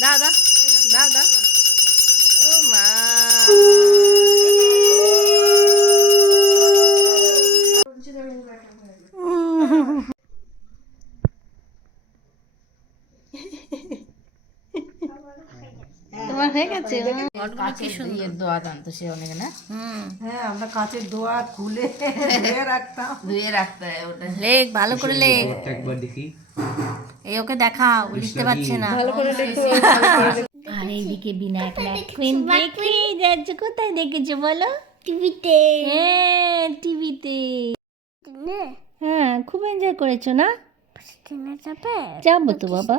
দাও দাও দাও দাও ও মা তোমার হয়ে গেছে কি সুন্দর দোয়া দান তো সে অনেক না হ্যাঁ আমরা কাঁচের দোয়া খুলে ধুয়ে রাখতাম। ধুয়ে রাখতে হয় ওটা। লেখ ভালো করে লেখ একবার দেখি এই ওকে দেখাও বুঝতে পারছে না আর এইদিকে বিনায়ক ম্যাকুইন দেখে যাচ্ছে কোথায় দেখেছো বলো টিভিতে হ্যাঁ টিভিতে হ্যাঁ খুব এনজয় করেছো না যাবো তো বাবা